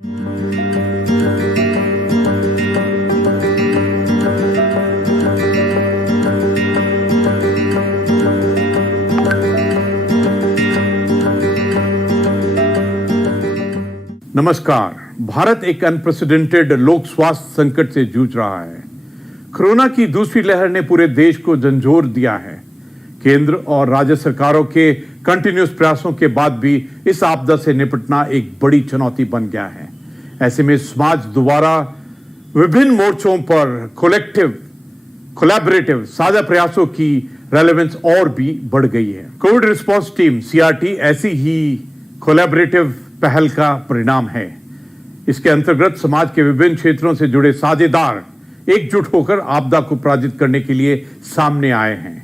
नमस्कार। भारत एक अनप्रेसिडेंटेड लोक स्वास्थ्य संकट से जूझ रहा है। कोरोना की दूसरी लहर ने पूरे देश को झंझोर दिया है। केंद्र और राज्य सरकारों के कंटिन्यूअस प्रयासों के बाद भी इस आपदा से निपटना एक बड़ी चुनौती बन गया है। ऐसे में समाज द्वारा विभिन्न मोर्चों पर कोलैबोरेटिव साझा प्रयासों की रेलेवेंस और भी बढ़ गई है। कोविड रिस्पांस टीम CRT ऐसी ही कोलैबोरेटिव पहल का परिणाम है। इसके अंतर्गत समाज के विभिन्न क्षेत्रों से जुड़े साझेदार एकजुट होकर आपदा को पराजित करने के लिए सामने आए हैं।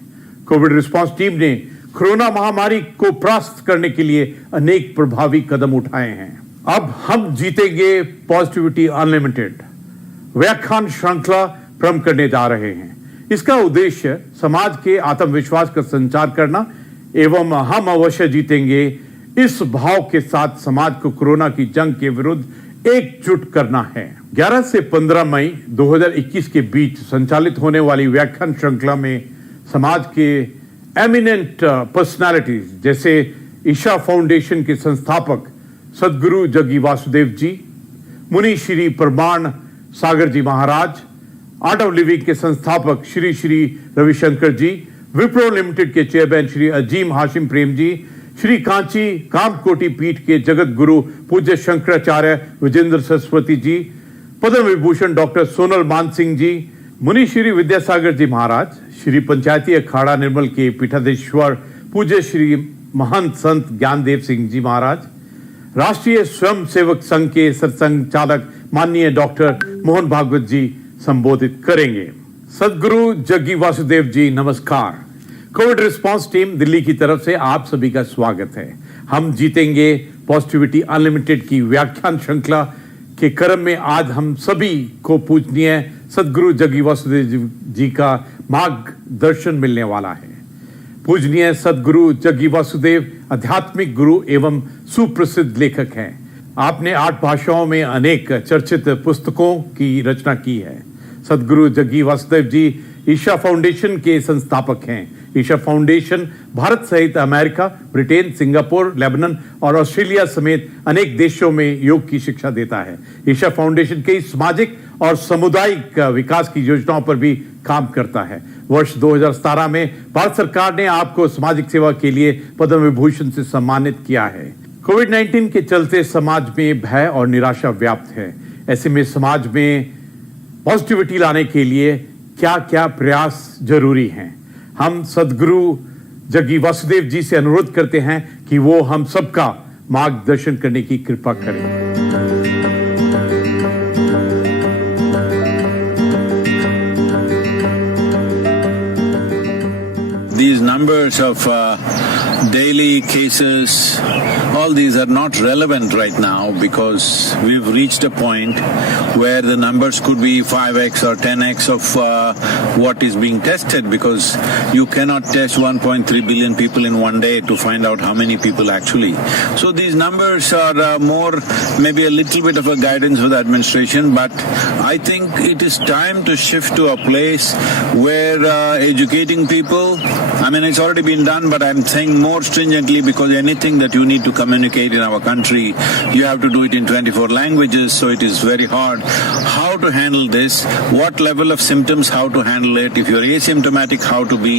कोविड रिस्पांस टीम ने कोरोना महामारी को परास्त करने के लिए अनेक प्रभावी कदम उठाए हैं। अब हम जीतेंगे पॉजिटिविटी अनलिमिटेड व्याख्यान श्रृंखला प्रारंभ करने जा रहे हैं। इसका उद्देश्य समाज के आत्मविश्वास का संचार करना एवं हम अवश्य जीतेंगे इस भाव के साथ समाज को कोरोना की जंग के विरुद्ध एकजुट करना है। 11 से 15 मई 2021 के बीच संचालित होने वाली व्याख्यान श्रृंखला में समाज के एमिनेंट पर्सनालिटीज जैसे ईशा फाउंडेशन के संस्थापक सदगुरु जग्गी वासुदेव जी, मुनि श्री प्रमाण सागर जी महाराज, आर्ट ऑफ लिविंग के संस्थापक श्री श्री रविशंकर जी, विप्रो लिमिटेड के चेयरमैन श्री अजीम हाशिम प्रेम जी, श्री कांची कामकोटि पीठ के जगत गुरु पूज्य शंकराचार्य विजेंद्र सरस्वती जी, पद्म विभूषण डॉक्टर सोनल मान सिंह जी, मुनि श्री विद्यासागर जी महाराज, श्री पंचायती अखाड़ा निर्मल के पीठाधीश्वर पूज्य श्री महंत संत ज्ञानदेव सिंह जी महाराज, राष्ट्रीय स्वयं सेवक संघ के सत्संग चालक माननीय डॉक्टर मोहन भागवत जी संबोधित करेंगे। सदगुरु जग्गी वासुदेव जी नमस्कार। कोविड रिस्पांस टीम दिल्ली की तरफ से आप सभी का स्वागत है। हम जीतेंगे पॉजिटिविटी अनलिमिटेड की व्याख्यान श्रृंखला के क्रम में आज हम सभी को पूजनीय सदगुरु जग्गी वासुदेव जी का मार्गदर्शन मिलने वाला है। पूजनीय सदगुरु जग्गी वासुदेव आध्यात्मिक गुरु एवं सुप्रसिद्ध लेखक हैं। आपने 8 भाषाओं में अनेक चर्चित पुस्तकों की रचना की है। सदगुरु जग्गी वासुदेव जी ईशा फाउंडेशन के संस्थापक हैं। ईशा फाउंडेशन भारत सहित अमेरिका, ब्रिटेन, सिंगापुर, लेबनान और ऑस्ट्रेलिया समेत अनेक देशों में योग की शिक्षा देता है। ईशा फाउंडेशन कई सामाजिक और सामुदायिक विकास की योजनाओं पर भी काम करता है। वर्ष 2017 में भारत सरकार ने आपको सामाजिक सेवा के लिए पद्म विभूषण से सम्मानित किया है। कोविड-19 के चलते समाज में भय और निराशा व्याप्त है। ऐसे में समाज में पॉजिटिविटी लाने के लिए क्या क्या प्रयास जरूरी हैं। हम सदगुरु जग्गी वासुदेव जी से अनुरोध करते हैं कि वो हम सबका मार्गदर्शन करने की कृपा करें। These numbers of daily cases, all these are not relevant right now because we've reached a point where the numbers could be 5x or 10x of what is being tested, because you cannot test 1.3 billion people in one day to find out how many people actually. So these numbers are more maybe a little bit of a guidance for the administration, but I think it is time to shift to a place where educating people, I mean it's already been done, but I'm saying more stringently, because anything that you need to communicate in our country, you have to do it in 24 languages, so it is very hard. How to handle this, what level of symptoms, how to handle it, if you're asymptomatic, how to be.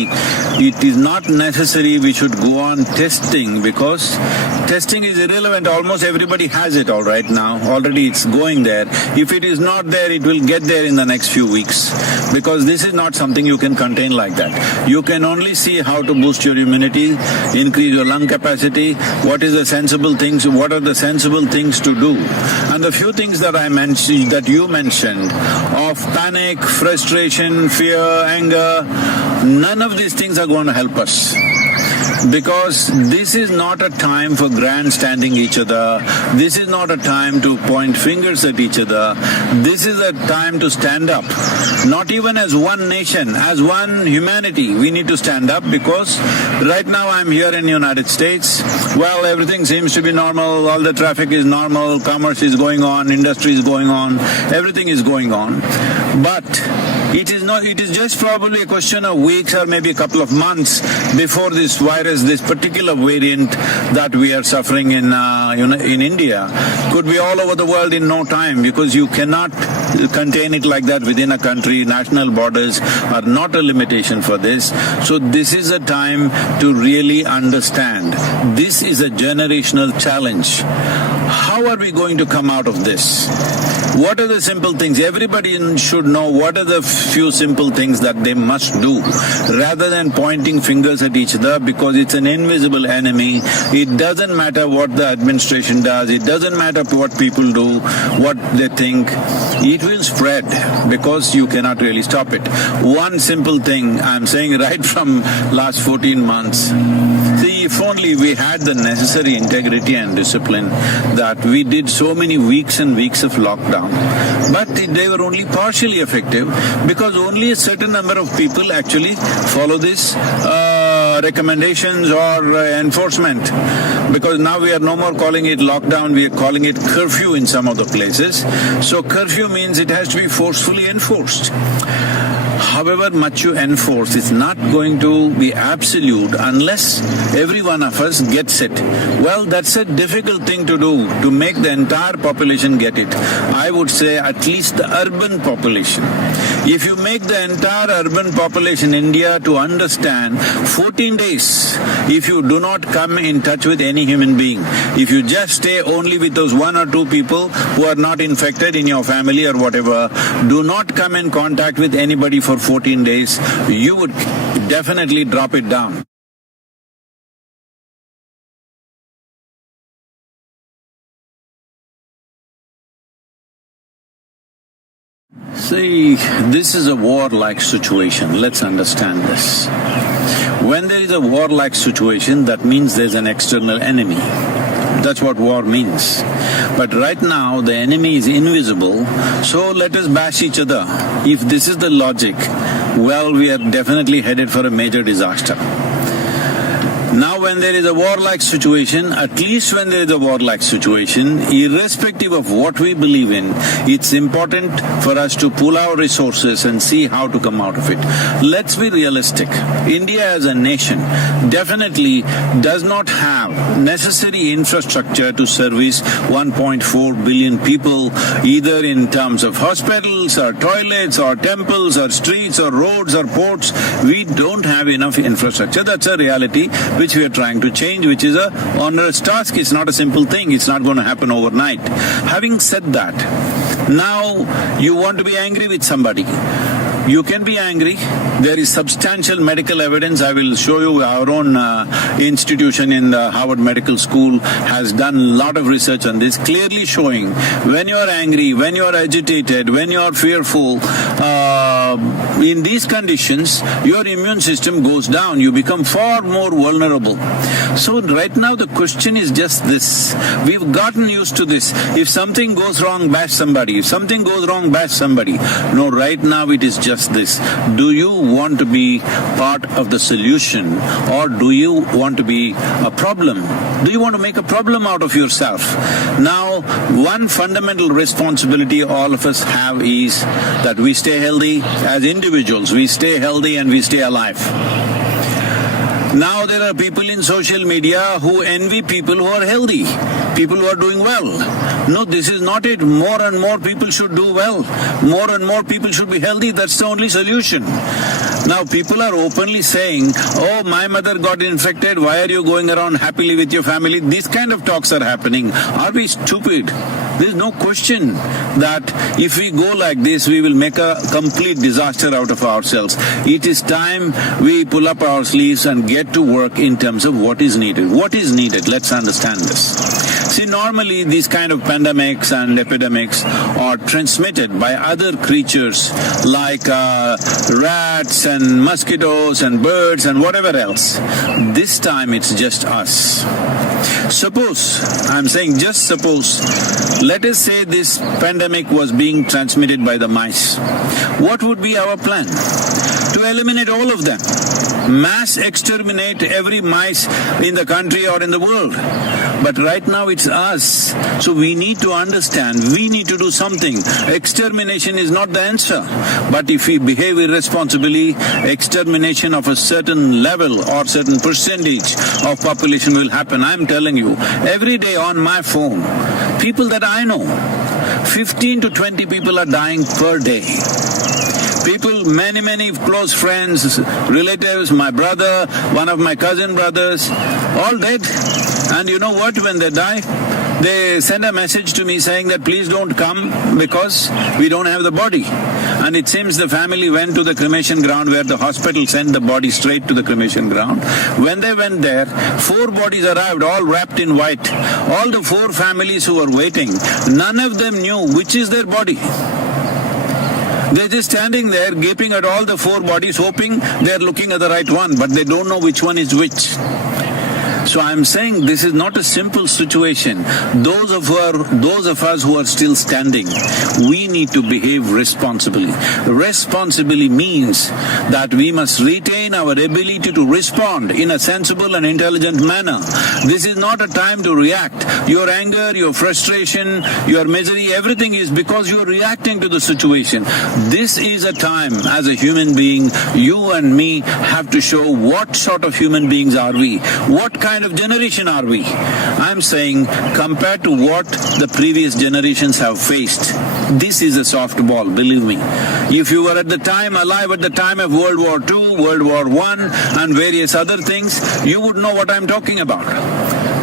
It is not necessary we should go on testing, because testing is irrelevant. Almost everybody has it all right now. Already it's going there. If it is not there, it will get there in the next few weeks, because this is not something you can contain like that. You can only see how to boost your immunity, increase your lung capacity, what are the sensible things to do. And the few things that I mentioned, that you mentioned, of panic, frustration, fear, anger, none of these things are going to help us. Because this is not a time for grandstanding each other. This is not a time to point fingers at each other. This is a time to stand up. Not even as one nation, as one humanity, we need to stand up, because right now I'm here in the United States. Well, everything seems to be normal, all the traffic is normal, commerce is going on, industry is going on, everything is going on. But it is just probably a question of weeks or maybe a couple of months before this virus, this particular variant that we are suffering in India, could be all over the world in no time, because you cannot contain it like that within a country. National borders are not a limitation for this. So this is a time to really understand. This is a generational challenge. How are we going to come out of this? What are the simple things? Everybody should know what are the few simple things that they must do, rather than pointing fingers at each other, because it's an invisible enemy. It doesn't matter what the administration does, it doesn't matter what people do, what they think. It will spread, because you cannot really stop it. One simple thing I'm saying right from last 14 months. See, if only we had the necessary integrity and discipline, that we did so many weeks and weeks of lockdown. But they were only partially effective, because only a certain number of people actually follow this recommendations or enforcement. Because now we are no more calling it lockdown, we are calling it curfew in some of the places. So curfew means it has to be forcefully enforced. However much you enforce, it's not going to be absolute unless every one of us gets it. Well, that's a difficult thing to do, to make the entire population get it. I would say at least the urban population. If you make the entire urban population in India to understand 14 days, if you do not come in touch with any human being, if you just stay only with those one or two people who are not infected in your family or whatever, do not come in contact with anybody for 14 days, you would definitely drop it down. See, this is a war-like situation. Let's understand this. When there is a war-like situation, that means there's an external enemy. That's what war means. But right now, the enemy is invisible, so let us bash each other. If this is the logic, well, we are definitely headed for a major disaster. Now when there is a war-like situation, at least when there is a war-like situation, irrespective of what we believe in, it's important for us to pool our resources and see how to come out of it. Let's be realistic. India as a nation definitely does not have necessary infrastructure to service 1.4 billion people, either in terms of hospitals or toilets or temples or streets or roads or ports. We don't have enough infrastructure. That's a reality which we are trying to change, which is a onerous task. It's not a simple thing. It's not going to happen overnight. Having said that, now you want to be angry with somebody. You can be angry. There is substantial medical evidence. I will show you our own institution in the Harvard Medical School has done a lot of research on this, clearly showing when you are angry, when you are agitated, when you are fearful, in these conditions, your immune system goes down. You become far more vulnerable. So right now the question is just this. We've gotten used to this. If something goes wrong, bash somebody. If something goes wrong, bash somebody. No, right now it is just this. Do you want to be part of the solution, or do you want to be a problem? Do you want to make a problem out of yourself? Now, one fundamental responsibility all of us have is that we stay healthy as individuals. We stay healthy and we stay alive. Now there are people in social media who envy people who are healthy, people who are doing well. No, this is not it. More and more people should do well. More and more people should be healthy. That's the only solution. Now people are openly saying, oh, my mother got infected, why are you going around happily with your family? These kind of talks are happening. Are we stupid? There is no question that if we go like this, we will make a complete disaster out of ourselves. It is time we pull up our sleeves and get to work in terms of what is needed. What is needed? Let's understand this. See, normally these kind of pandemics and epidemics are transmitted by other creatures like rats and mosquitoes and birds and whatever else. This time it's just us. Suppose, I'm saying just suppose, let us say this pandemic was being transmitted by the mice. What would be our plan? To eliminate all of them. Mass exterminate every mice in the country or in the world. But right now it's us. So we need to understand, we need to do something. Extermination is not the answer. But if we behave irresponsibly, extermination of a certain level or certain percentage of population will happen. I'm telling you, every day on my phone, people that I know, 15 to 20 people are dying per day. People, many close friends, relatives, my brother, one of my cousin brothers, all dead. And you know what, when they die, they send a message to me saying that please don't come because we don't have the body. And it seems the family went to the cremation ground where the hospital sent the body straight to the cremation ground. When they went there, 4 bodies arrived, all wrapped in white. All the 4 families who were waiting, none of them knew which is their body. They're just standing there gaping at all the 4 bodies, hoping they're looking at the right one, but they don't know which one is which. So I'm saying this is not a simple situation. Those of us who are still standing, we need to behave responsibly. Responsibly means that we must retain our ability to respond in a sensible and intelligent manner. This is not a time to react. Your anger, your frustration, your misery, everything is because you are reacting to the situation. This is a time, as a human being, you and me have to show what sort of human beings are we, what kind of generation are we. I'm saying, compared to what the previous generations have faced, this is a softball, believe me. If you were at the time, alive at the time of World War II, World War I and various other things, you would know what I'm talking about.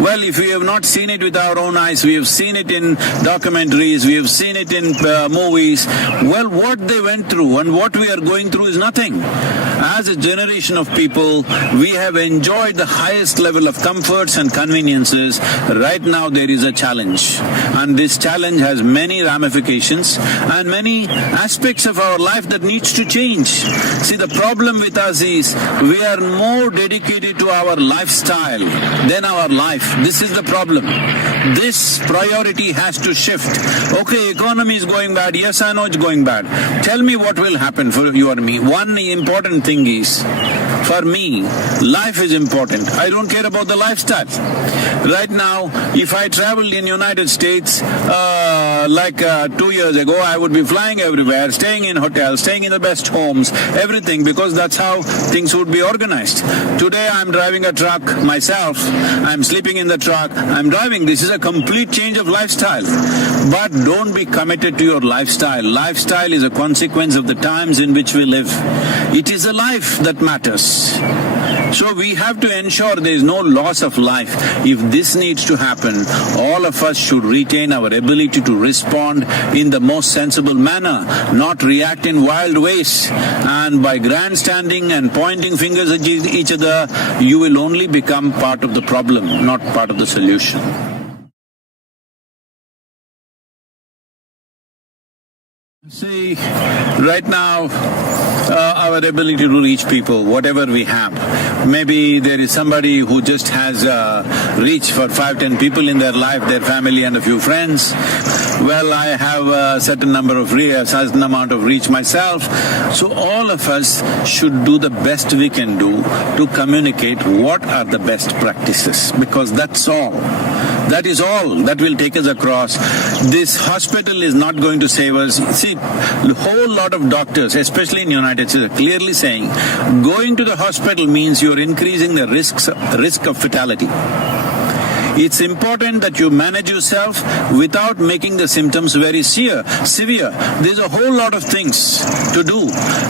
Well, if we have not seen it with our own eyes, we have seen it in documentaries, we have seen it in movies. Well, what they went through and what we are going through is nothing. As a generation of people, we have enjoyed the highest level of comforts and conveniences. Right now there is a challenge. And this challenge has many ramifications and many aspects of our life that needs to change. See, the problem with us is we are more dedicated to our lifestyle than our life. This is the problem. This priority has to shift. Okay, economy is going bad. Yes, I know it's going bad. Tell me what will happen for you or me. One important thing is, for me, life is important. I don't care about the lifestyle. Right now, if I traveled in United States, 2 years ago, I would be flying everywhere, staying in hotels, staying in the best homes, everything, because that's how things would be organized. Today, I'm driving a truck myself. I'm sleeping in the truck. I'm driving. This is a complete change of lifestyle. But don't be committed to your lifestyle. Lifestyle is a consequence of the times in which we live. It is a life that matters. So we have to ensure there is no loss of life. If this needs to happen, all of us should retain our ability to respond in the most sensible manner, not react in wild ways. And by grandstanding and pointing fingers at each other, you will only become part of the problem, not part of the solution. See, right now, our ability to reach people, whatever we have. Maybe there is somebody who just has reach for 5-10 people in their life, their family and a few friends. Well, I have a certain amount of reach myself. So all of us should do the best we can do to communicate what are the best practices, because that's all. That is all that will take us across. This hospital is not going to save us. See, a whole lot of doctors, especially in the United States, are clearly saying going to the hospital means you're increasing the risk of fatality. It's important that you manage yourself without making the symptoms very severe. There's a whole lot of things to do.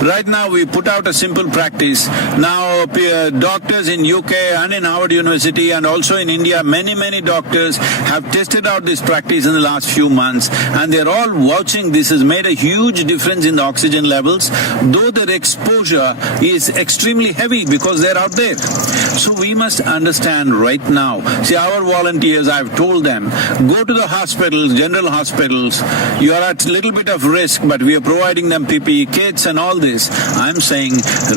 Right now we put out a simple practice. Now doctors in UK and in Harvard University and also in India, many doctors have tested out this practice in the last few months, and they're all vouching this has made a huge difference in the oxygen levels, though their exposure is extremely heavy because they're out there. So we must understand right now. See, our volunteers, I've told them, go to the hospitals, general hospitals, you are at a little bit of risk, but we are providing them PPE kits and all this. I'm saying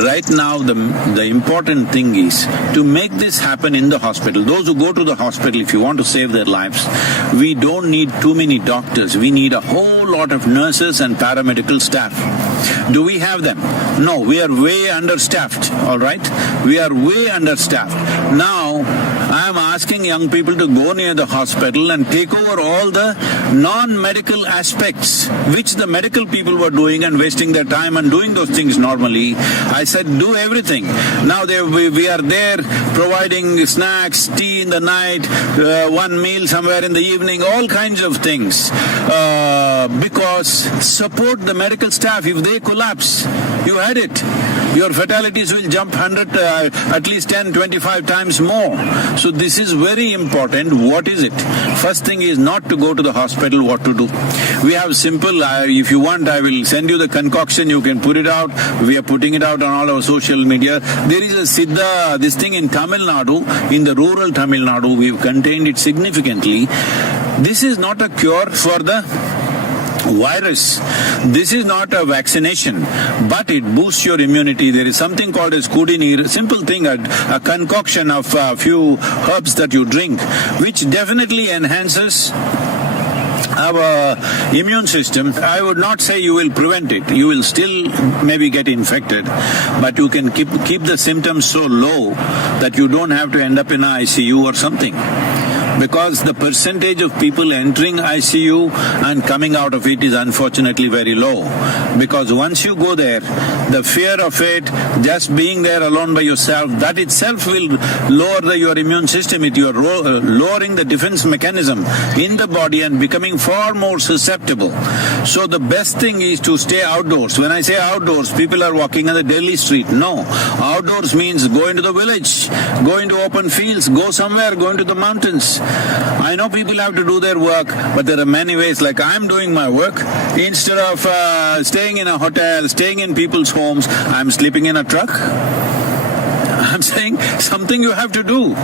right now the important thing is to make this happen in the hospital. Those who go to the hospital, if you want to save their lives, we don't need too many doctors. We need a whole lot of nurses and paramedical staff. Do we have them? No, we are way understaffed, all right? We are way understaffed. Now, I am asking young people to go near the hospital and take over all the non-medical aspects, which the medical people were doing and wasting their time and doing those things normally. I said, do everything. Now we are there providing snacks, tea in the night, one meal somewhere in the evening, all kinds of things. Because support the medical staff. If they collapse, you had it. Your fatalities will jump 100, at least 10, 25 times more. So this is very important. What is it? First thing is not to go to the hospital, what to do. We have simple, if you want, I will send you the concoction, you can put it out. We are putting it out on all our social media. There is a Siddha, this thing in Tamil Nadu, in the rural Tamil Nadu, we've contained it significantly. This is not a cure for the virus. This is not a vaccination, but it boosts your immunity. There is something called as kudinir, simple thing, a concoction of a few herbs that you drink, which definitely enhances our immune system. I would not say you will prevent it. You will still maybe get infected, but you can keep the symptoms so low that you don't have to end up in an ICU or something. Because the percentage of people entering ICU and coming out of it is unfortunately very low. Because once you go there, the fear of it, just being there alone by yourself, that itself will lower your immune system. You are lowering the defense mechanism in the body and becoming far more susceptible. So the best thing is to stay outdoors. When I say outdoors, people are walking on the Delhi street. No. Outdoors means go into the village, go into open fields, go somewhere, go into the mountains. I know people have to do their work, but there are many ways. Like I'm doing my work. Instead of staying in a hotel, staying in people's homes, I'm sleeping in a truck. I'm saying something you have to do.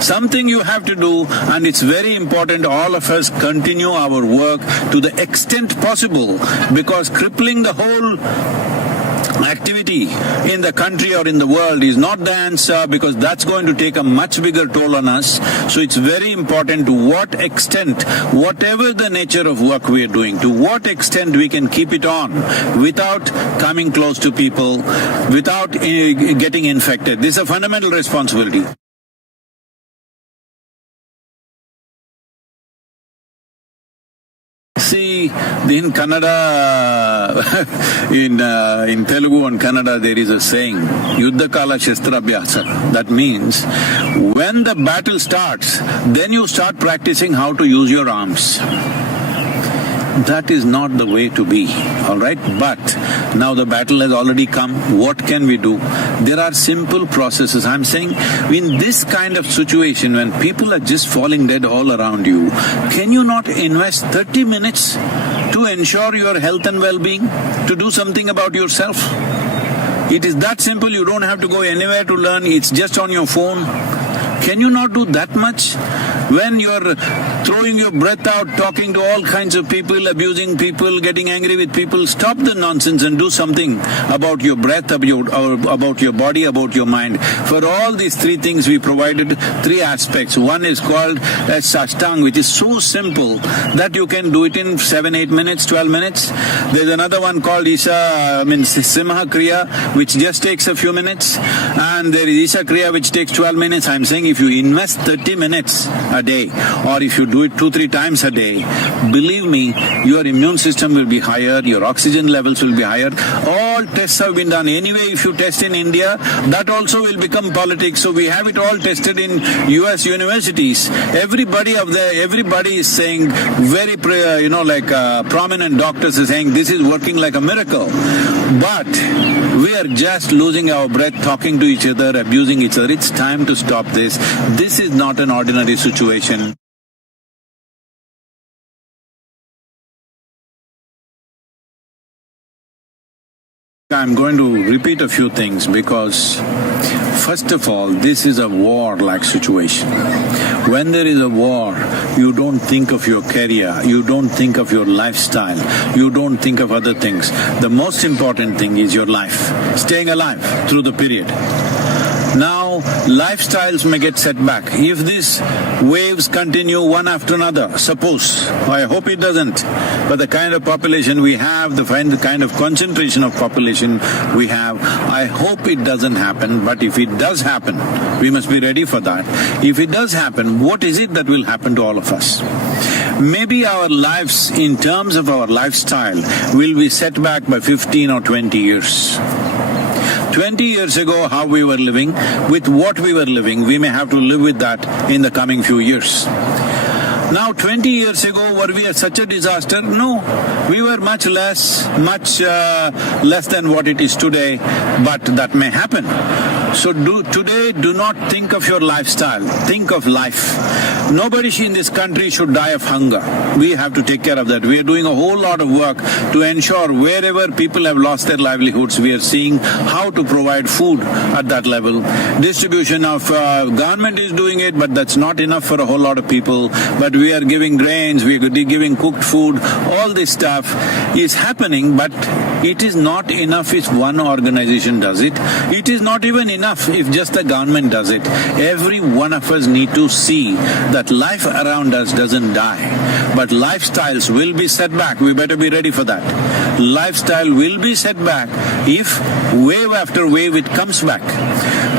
Something you have to do, and it's very important all of us continue our work to the extent possible, because crippling the whole activity in the country or in the world is not the answer, because that's going to take a much bigger toll on us. So it's very important to what extent, whatever the nature of work we are doing, to what extent we can keep it on without coming close to people, without getting infected. This is a fundamental responsibility. See, in Kannada, in Telugu and Kannada, there is a saying, Yuddha Kala Shastra Abhyasa. That means, when the battle starts, then you start practicing how to use your arms. That is not the way to be, all right? But now the battle has already come. What can we do? There are simple processes. I'm saying in this kind of situation, when people are just falling dead all around you, can you not invest 30 minutes to ensure your health and well-being, to do something about yourself? It is that simple. You don't have to go anywhere to learn. It's just on your phone. Can you not do that much? When you're throwing your breath out, talking to all kinds of people, abusing people, getting angry with people, stop the nonsense and do something about your breath, about your body, about your mind. For all these three things, we provided three aspects. One is called as Sashtang, which is so simple that you can do it in 7, 8 minutes, 12 minutes. There's another one called Simha Kriya, which just takes a few minutes. And there is Isha Kriya, which takes 12 minutes. I'm saying if you invest 30 minutes a day, or if you do it 2-3 times a day, believe me, your immune system will be higher, your oxygen levels will be higher. All tests have been done. Anyway, if you test in India, that also will become politics. So we have it all tested in US universities. Everybody is saying, very, prominent doctors are saying this is working like a miracle. But we are just losing our breath, talking to each other, abusing each other. It's time to stop this. This is not an ordinary situation. I'm going to repeat a few things, because First of all, this is a war-like situation. When there is a war, you don't think of your career, you don't think of your lifestyle, you don't think of other things. The most important thing is your life, staying alive through the period. Now, lifestyles may get set back. If these waves continue one after another, suppose, I hope it doesn't, but the kind of population we have, the kind of concentration of population we have, I hope it doesn't happen, but if it does happen, we must be ready for that. If it does happen, what is it that will happen to all of us? Maybe our lives, in terms of our lifestyle, will be set back by 15 or 20 years. 20 years ago, how we were living, with what we were living, we may have to live with that in the coming few years. Now, 20 years ago, were we such a disaster? No. We were much less than what it is today, but that may happen. So today, do not think of your lifestyle, think of life. Nobody in this country should die of hunger. We have to take care of that. We are doing a whole lot of work to ensure wherever people have lost their livelihoods, we are seeing how to provide food at that level. Distribution of government is doing it, but that's not enough for a whole lot of people. But we are giving grains, we are giving cooked food, all this stuff is happening, but it is not enough if one organization does it. It is not even enough if just the government does it. Every one of us need to see that life around us doesn't die, but lifestyles will be set back. We better be ready for that. Lifestyle will be set back if wave after wave it comes back.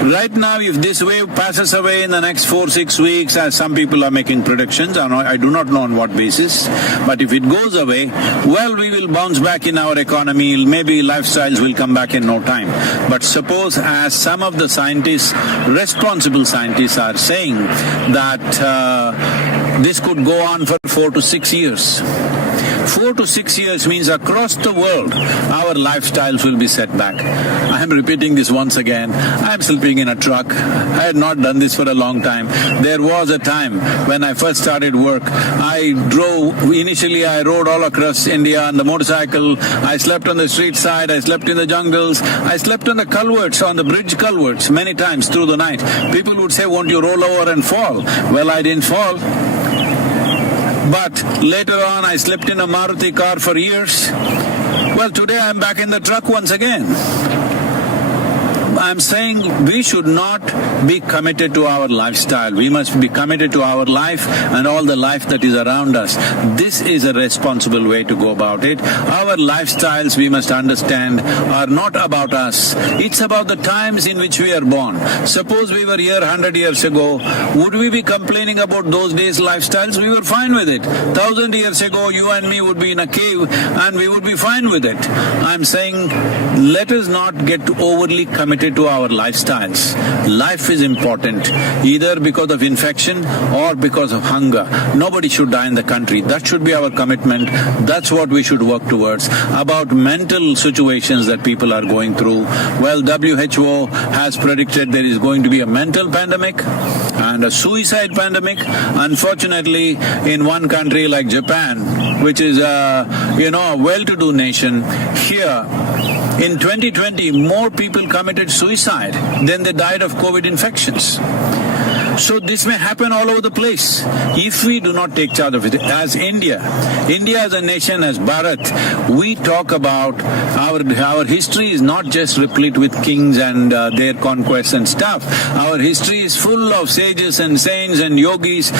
Right now, if this wave passes away in the next 4-6 weeks, as some people are making predictions, I do not know on what basis, but if it goes away, well, we will bounce back in our economy, maybe lifestyles will come back in no time. But suppose, as some of the scientists, responsible scientists are saying that this could go on for 4 to 6 years. 4 to 6 years means across the world, our lifestyles will be set back. I am repeating this once again. I am sleeping in a truck. I had not done this for a long time. There was a time when I first started work, initially I rode all across India on the motorcycle. I slept on the street side, I slept in the jungles, I slept on the culverts, on the bridge culverts many times through the night. People would say, won't you roll over and fall? Well, I didn't fall. But later on, I slept in a Maruti car for years. Well, today I'm back in the truck once again. I'm saying we should not be committed to our lifestyle. We must be committed to our life and all the life that is around us. This is a responsible way to go about it. Our lifestyles, we must understand, are not about us. It's about the times in which we are born. Suppose we were here 100 years ago, would we be complaining about those days' lifestyles? We were fine with it. 1,000 years ago, you and me would be in a cave and we would be fine with it. I'm saying, let us not get overly committed to our lifestyles. Life is important, either because of infection or because of hunger. Nobody should die in the country. That should be our commitment. That's what we should work towards. About mental situations that people are going through, well, WHO has predicted there is going to be a mental pandemic and a suicide pandemic. Unfortunately, in one country like Japan, which is a well-to-do nation, here in 2020, more people committed suicide than they died of COVID infections. So this may happen all over the place if we do not take charge of it. As India as a nation, as Bharat, we talk about our history is not just replete with kings and their conquests and stuff. Our history is full of sages and saints and yogis,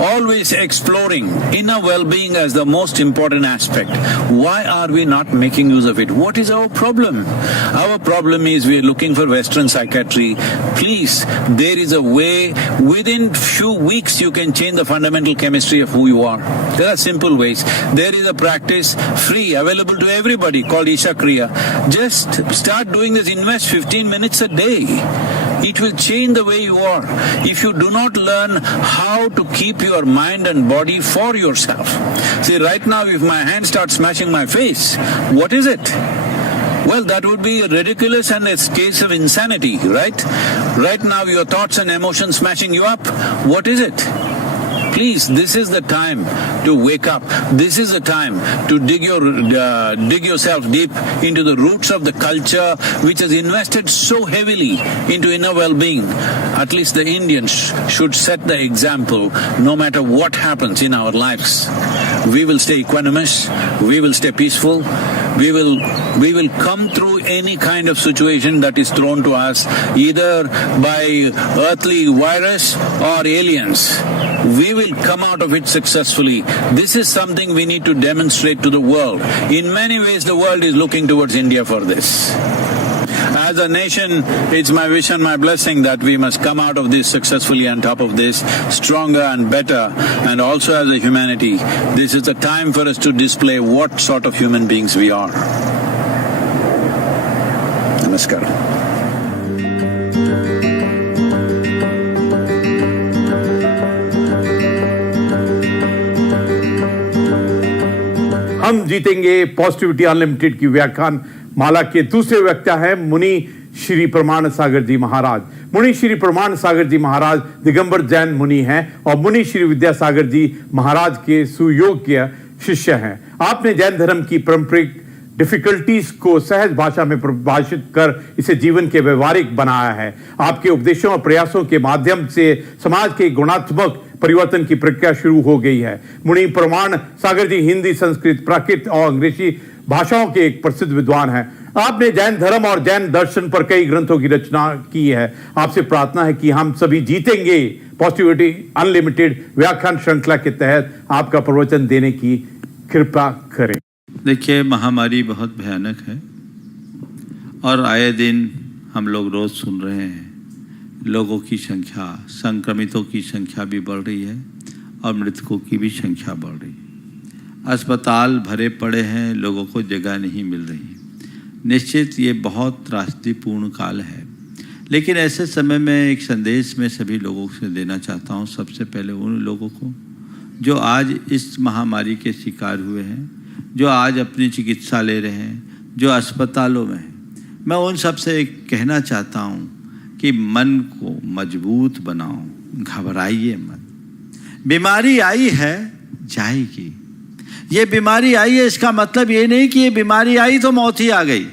always exploring inner well-being as the most important aspect. Why are we not making use of it? What is our problem? Our problem is we are looking for Western psychiatry. Please, there is a way. Within few weeks, you can change the fundamental chemistry of who you are. There are simple ways. There is a practice, free, available to everybody, called Isha Kriya. Just start doing this, invest 15 minutes a day. It will change the way you are. If you do not learn how to keep your mind and body for yourself. See, right now, if my hand starts smashing my face, what is it? Well, that would be ridiculous and a case of insanity, right? Right now, your thoughts and emotions smashing you up. What is it? Please, this is the time to wake up. This is the time to dig yourself deep into the roots of the culture which has invested so heavily into inner well-being. At least the Indians should set the example. No matter what happens in our lives, we will stay equanimous, we will stay peaceful, we will come through any kind of situation that is thrown to us, either by earthly virus or aliens. We will come out of it successfully. This is something we need to demonstrate to the world. In many ways, the world is looking towards India for this. As a nation, it's my wish and my blessing that we must come out of this successfully, on top of this, stronger and better. And also as a humanity, this is the time for us to display what sort of human beings we are. Namaskar. हम जीतेंगे positivity unlimited की व्याख्यान माला के दूसरे वक्ता हैं मुनि श्री प्रमाण सागर जी महाराज। मुनि श्री प्रमाण सागर जी महाराज दिगंबर जैन मुनि हैं और मुनि श्री विद्यासागर जी महाराज के सुयोग्य शिष्य हैं। आपने जैन धर्म की पारंपरिक डिफिकल्टीज को सहज भाषा में परिभाषित कर इसे जीवन के व्यवहारिक बनाया है। आपके उपदेशों और प्रयासों के माध्यम से समाज के गुणात्मक परिवर्तन की प्रक्रिया शुरू हो गई है। मुनि प्रमाण सागर जी हिंदी, संस्कृत, प्राकृत और अंग्रेजी भाषाओं के एक प्रसिद्ध विद्वान हैं। आपने जैन धर्म और जैन दर्शन पर कई ग्रंथों की रचना की है। आपसे प्रार्थना है कि हम सभी जीतेंगे पॉजिटिविटी अनलिमिटेड व्याख्यान श्रृंखला के तहत आपका प्रवचन देने की कृपा करें। देखिए, महामारी बहुत भयानक है और आए दिन हम लोग रोज सुन रहे हैं लोगों की संख्या, संक्रमितों की संख्या भी बढ़ रही है और मृतकों की भी संख्या बढ़ रही है। अस्पताल भरे पड़े हैं, लोगों को जगह नहीं मिल रही। निश्चित ये बहुत त्रासदीपूर्ण काल है, लेकिन ऐसे समय में एक संदेश मैं सभी लोगों से देना चाहता हूँ। सबसे पहले उन लोगों को जो आज इस महामारी के शिकार हुए हैं, जो आज अपनी चिकित्सा ले रहे हैं, जो अस्पतालों में हैं, मैं उन सब से कहना चाहता हूँ कि मन को मजबूत बनाओ, घबराइए मत। बीमारी आई है, जाएगी। ये बीमारी आई है, इसका मतलब ये नहीं कि ये बीमारी आई तो मौत ही आ गई।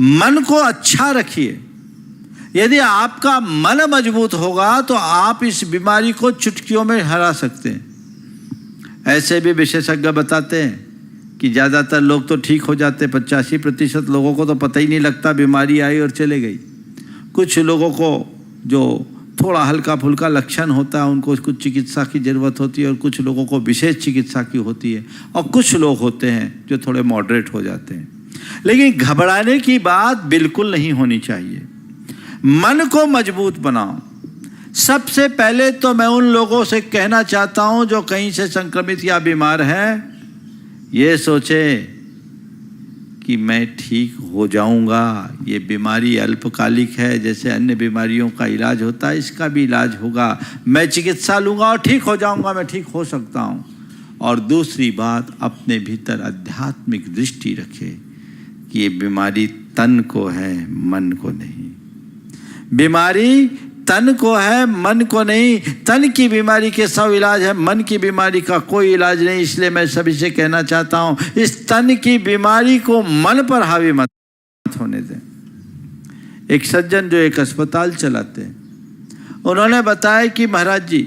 मन को अच्छा रखिए। यदि आपका मन मजबूत होगा तो आप इस बीमारी को चुटकियों में हरा सकते हैं। ऐसे भी विशेषज्ञ बताते हैं कि ज़्यादातर लोग तो ठीक हो जाते, 85% लोगों को तो पता ही नहीं लगता बीमारी आई और चले गई। कुछ लोगों को जो थोड़ा हल्का फुल्का लक्षण होता है उनको कुछ चिकित्सा की ज़रूरत होती है और कुछ लोगों को विशेष चिकित्सा की होती है और कुछ लोग होते हैं जो थोड़े मॉडरेट हो जाते हैं। लेकिन घबराने की बात बिल्कुल नहीं होनी चाहिए। मन को मजबूत बनाओ। सबसे पहले तो मैं उन लोगों से कहना चाहता हूं जो कहीं से संक्रमित या बीमार हैं, ये सोचे कि मैं ठीक हो जाऊंगा। ये बीमारी अल्पकालिक है, जैसे अन्य बीमारियों का इलाज होता है, इसका भी इलाज होगा। मैं चिकित्सा लूंगा और ठीक हो जाऊंगा, मैं ठीक हो सकता हूं। और दूसरी बात, अपने भीतर आध्यात्मिक दृष्टि रखे कि ये बीमारी तन को है, मन को नहीं। बीमारी तन को है, मन को नहीं। तन की बीमारी के 100 इलाज है, मन की बीमारी का कोई इलाज नहीं। इसलिए मैं सभी से कहना चाहता हूं, इस तन की बीमारी को मन पर हावी मत होने दें। एक सज्जन जो एक अस्पताल चलाते हैं, उन्होंने बताया कि महाराज जी,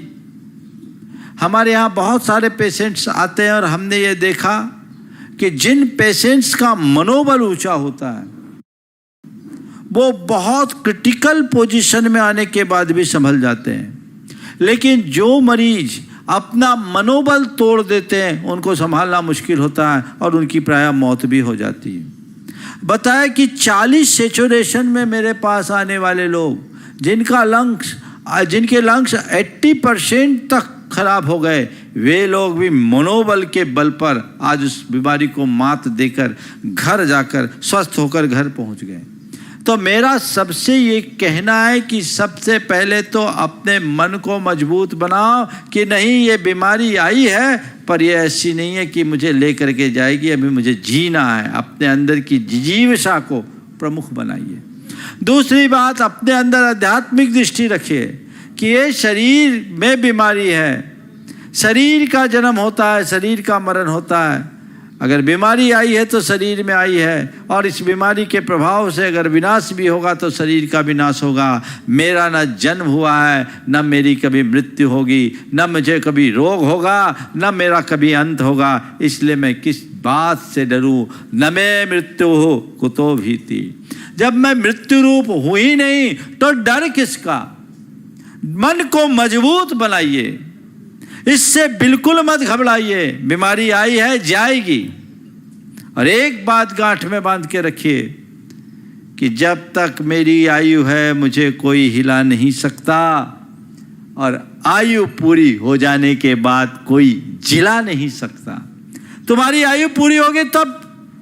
हमारे यहाँ बहुत सारे पेशेंट्स आते हैं और हमने ये देखा कि जिन पेशेंट्स का मनोबल ऊंचा होता है वो बहुत क्रिटिकल पोजीशन में आने के बाद भी संभल जाते हैं, लेकिन जो मरीज अपना मनोबल तोड़ देते हैं उनको संभालना मुश्किल होता है और उनकी प्रायः मौत भी हो जाती है। बताया कि 40 सैचुरेशन में मेरे पास आने वाले लोग जिनके लंग्स 80% तक खराब हो गए, वे लोग भी मनोबल के बल पर आज उस बीमारी को मात देकर घर जाकर स्वस्थ होकर घर पहुंच गए। तो मेरा सबसे ये कहना है कि सबसे पहले तो अपने मन को मजबूत बनाओ कि नहीं, ये बीमारी आई है पर ये ऐसी नहीं है कि मुझे लेकर के जाएगी, अभी मुझे जीना है। अपने अंदर की जिजीविषा को प्रमुख बनाइए। दूसरी बात, अपने अंदर आध्यात्मिक दृष्टि रखिए कि ये शरीर में बीमारी है, शरीर का जन्म होता है, शरीर का मरण होता है। अगर बीमारी आई है तो शरीर में आई है, और इस बीमारी के प्रभाव से अगर विनाश भी होगा तो शरीर का विनाश होगा। मेरा न जन्म हुआ है, न मेरी कभी मृत्यु होगी, न मुझे कभी रोग होगा, न मेरा कभी अंत होगा। इसलिए मैं किस बात से डरूं? न मैं मृत्यु हो कुतो भीति। जब मैं मृत्यु रूप हुई नहीं तो डर किसका? मन को मजबूत बनाइए, इससे बिल्कुल मत घबराइए। बीमारी आई है, जाएगी। और एक बात गांठ में बांध के रखिए कि जब तक मेरी आयु है मुझे कोई हिला नहीं सकता, और आयु पूरी हो जाने के बाद कोई जिला नहीं सकता। तुम्हारी आयु पूरी होगी तब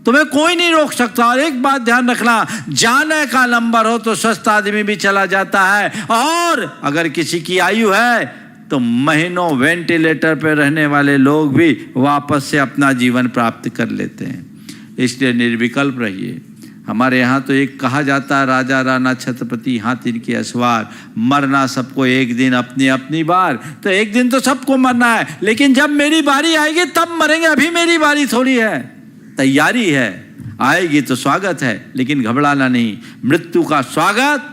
तुम्हें कोई नहीं रोक सकता। और एक बात ध्यान रखना, जाने का नंबर हो तो स्वस्थ आदमी भी चला जाता है, और अगर किसी की आयु है तो महीनों वेंटिलेटर पर रहने वाले लोग भी वापस से अपना जीवन प्राप्त कर लेते हैं। इसलिए निर्विकल्प रहिए। हमारे यहाँ तो एक कहा जाता है, राजा राणा छत्रपति हाथ इनके असवार, मरना सबको एक दिन अपनी अपनी बार। तो एक दिन तो सबको मरना है, लेकिन जब मेरी बारी आएगी तब मरेंगे। अभी मेरी बारी थोड़ी है, तैयारी है। आएगी तो स्वागत है, लेकिन घबराना नहीं। मृत्यु का स्वागत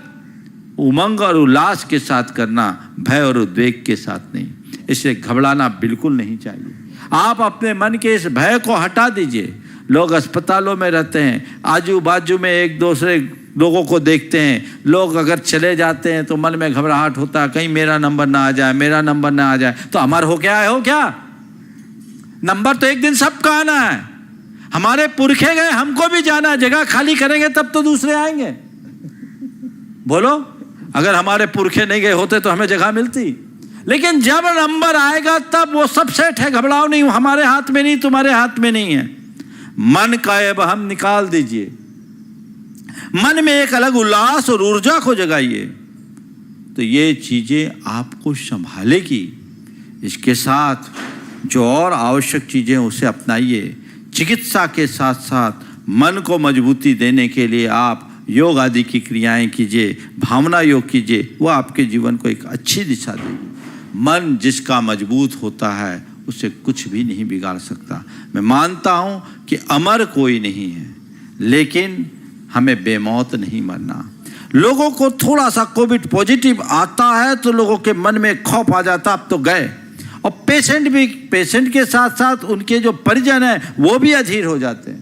उमंग और उल्लास के साथ करना, भय और उद्वेग के साथ नहीं। इसलिए घबराना बिल्कुल नहीं चाहिए। आप अपने मन के इस भय को हटा दीजिए। लोग अस्पतालों में रहते हैं, आजू बाजू में एक दूसरे लोगों को देखते हैं। लोग अगर चले जाते हैं तो मन में घबराहट होता है, कहीं मेरा नंबर ना आ जाए, मेरा नंबर ना आ जाए। तो अमर हो क्या है? हो क्या? नंबर तो एक दिन सबका आना है। हमारे पुरखे गए, हमको भी जाना है। जगह खाली करेंगे तब तो दूसरे आएंगे। बोलो, अगर हमारे पुरखे नहीं गए होते तो हमें जगह मिलती। लेकिन जब नंबर आएगा तब वो सब सेट है। घबराओ नहीं, हमारे हाथ में नहीं, तुम्हारे हाथ में नहीं है। मन का ये वहम निकाल दीजिए। मन में एक अलग उल्लास और ऊर्जा को जगाइए, तो ये चीजें आपको संभालेगी। इसके साथ जो और आवश्यक चीजें उसे अपनाइए। चिकित्सा के साथ साथ मन को मजबूती देने के लिए आप योग आदि की क्रियाएं कीजिए, भावना योग कीजिए। वो आपके जीवन को एक अच्छी दिशा देगी। मन जिसका मजबूत होता है उसे कुछ भी नहीं बिगाड़ सकता। मैं मानता हूं कि अमर कोई नहीं है, लेकिन हमें बेमौत नहीं मरना। लोगों को थोड़ा सा कोविड पॉजिटिव आता है तो लोगों के मन में खौफ आ जाता, अब तो गए। और पेशेंट के साथ साथ उनके जो परिजन हैं वो भी अधीर हो जाते हैं,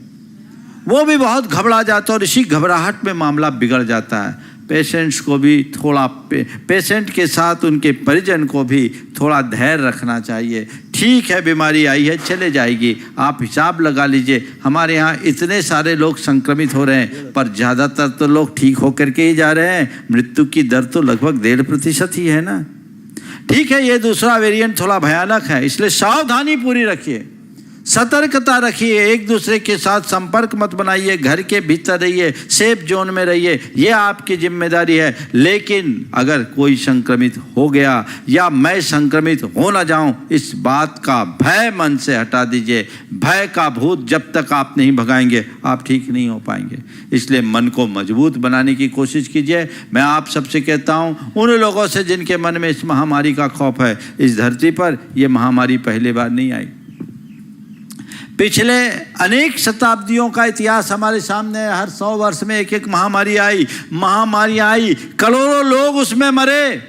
वो भी बहुत घबरा जाता है, और इसी घबराहट में मामला बिगड़ जाता है। पेशेंट्स को भी थोड़ा पेशेंट के साथ उनके परिजन को भी थोड़ा धैर्य रखना चाहिए। ठीक है, बीमारी आई है, चले जाएगी। आप हिसाब लगा लीजिए, हमारे यहाँ इतने सारे लोग संक्रमित हो रहे हैं, पर ज़्यादातर तो लोग ठीक होकर के ही जा रहे हैं। मृत्यु की दर तो लगभग 1.5% ही है ना। ठीक है, ये दूसरा वेरिएंट थोड़ा भयानक है, इसलिए सावधानी पूरी रखिए, सतर्कता रखिए। एक दूसरे के साथ संपर्क मत बनाइए, घर के भीतर रहिए, सेफ जोन में रहिए, ये आपकी जिम्मेदारी है। लेकिन अगर कोई संक्रमित हो गया या मैं संक्रमित हो ना जाऊं, इस बात का भय मन से हटा दीजिए। भय का भूत जब तक आप नहीं भगाएंगे आप ठीक नहीं हो पाएंगे। इसलिए मन को मजबूत बनाने की कोशिश कीजिए। मैं आप सबसे कहता हूं, उन लोगों से जिनके मन में इस महामारी का खौफ है, इस धरती पर यह महामारी पहली बार नहीं आई। पिछले अनेक शताब्दियों का इतिहास हमारे सामने है। हर 100 वर्ष में एक एक महामारी आई, करोड़ों लोग उसमें मरे।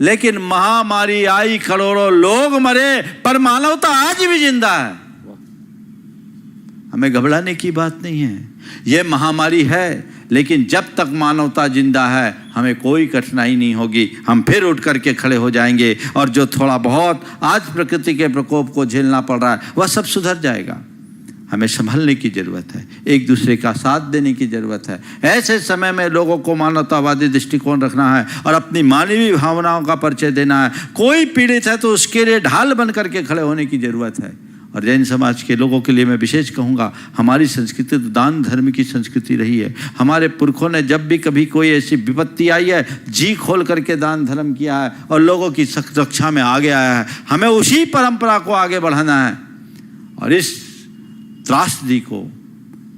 लेकिन महामारी आई, करोड़ों लोग मरे, पर मानवता आज भी जिंदा है। हमें घबराने की बात नहीं है। यह महामारी है, लेकिन जब तक मानवता जिंदा है हमें कोई कठिनाई नहीं होगी। हम फिर उठ करके खड़े हो जाएंगे, और जो थोड़ा बहुत आज प्रकृति के प्रकोप को झेलना पड़ रहा है वह सब सुधर जाएगा। हमें संभलने की जरूरत है, एक दूसरे का साथ देने की जरूरत है। ऐसे समय में लोगों को मानवतावादी दृष्टिकोण रखना है और अपनी मानवीय भावनाओं का परिचय देना है। कोई पीड़ित है तो उसके लिए ढाल बन करके खड़े होने की जरूरत है। और जैन समाज के लोगों के लिए मैं विशेष कहूँगा, हमारी संस्कृति तो दान धर्म की संस्कृति रही है। हमारे पुरखों ने जब भी कभी कोई ऐसी विपत्ति आई है, जी खोल करके दान धर्म किया है और लोगों की रक्षा में आगे आया है। हमें उसी परंपरा को आगे बढ़ाना है और इस त्रासदी को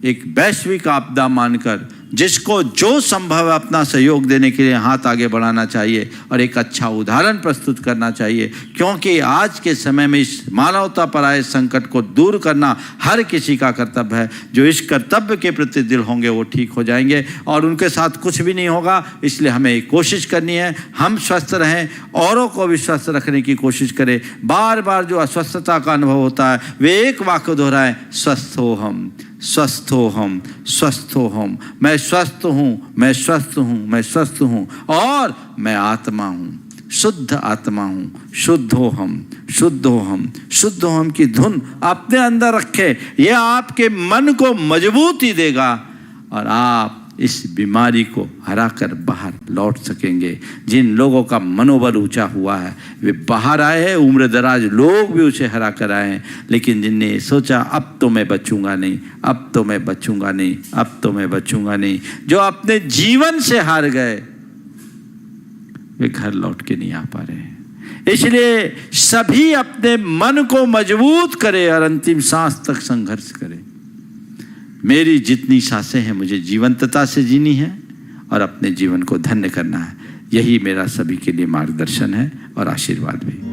एक वैश्विक आपदा मानकर जिसको जो संभव है अपना सहयोग देने के लिए हाथ आगे बढ़ाना चाहिए और एक अच्छा उदाहरण प्रस्तुत करना चाहिए, क्योंकि आज के समय में इस मानवता पर आए संकट को दूर करना हर किसी का कर्तव्य है। जो इस कर्तव्य के प्रति दिल होंगे वो ठीक हो जाएंगे और उनके साथ कुछ भी नहीं होगा। इसलिए हमें कोशिश करनी है हम स्वस्थ रहें, औरों को भी स्वस्थ रखने की कोशिश करें। बार बार जो अस्वस्थता का अनुभव होता है वे एक वाक्य दोहराएं, स्वस्थ हो हम, स्वस्थ हो हम, स्वस्थ हो हम। मैं स्वस्थ हूँ, मैं स्वस्थ हूँ, मैं स्वस्थ हूँ और मैं आत्मा हूँ, शुद्ध आत्मा हूँ। शुद्ध हो हम, शुद्ध हो हम, शुद्ध हो हम की धुन अपने अंदर रखें। यह आपके मन को मजबूती देगा और आप इस बीमारी को हराकर बाहर लौट सकेंगे। जिन लोगों का मनोबल ऊंचा हुआ है वे बाहर आए हैं, उम्र दराज लोग भी उसे हरा कर आए हैं। लेकिन जिनने सोचा अब तो मैं बचूंगा नहीं, अब तो मैं बचूंगा नहीं, अब तो मैं बचूंगा नहीं, जो अपने जीवन से हार गए वे घर लौट के नहीं आ पा रहे हैं। इसलिए सभी अपने मन को मजबूत करें और अंतिम सांस तक संघर्ष करें। मेरी जितनी सांसें हैं मुझे जीवंतता से जीनी है और अपने जीवन को धन्य करना है। यही मेरा सभी के लिए मार्गदर्शन है और आशीर्वाद भी।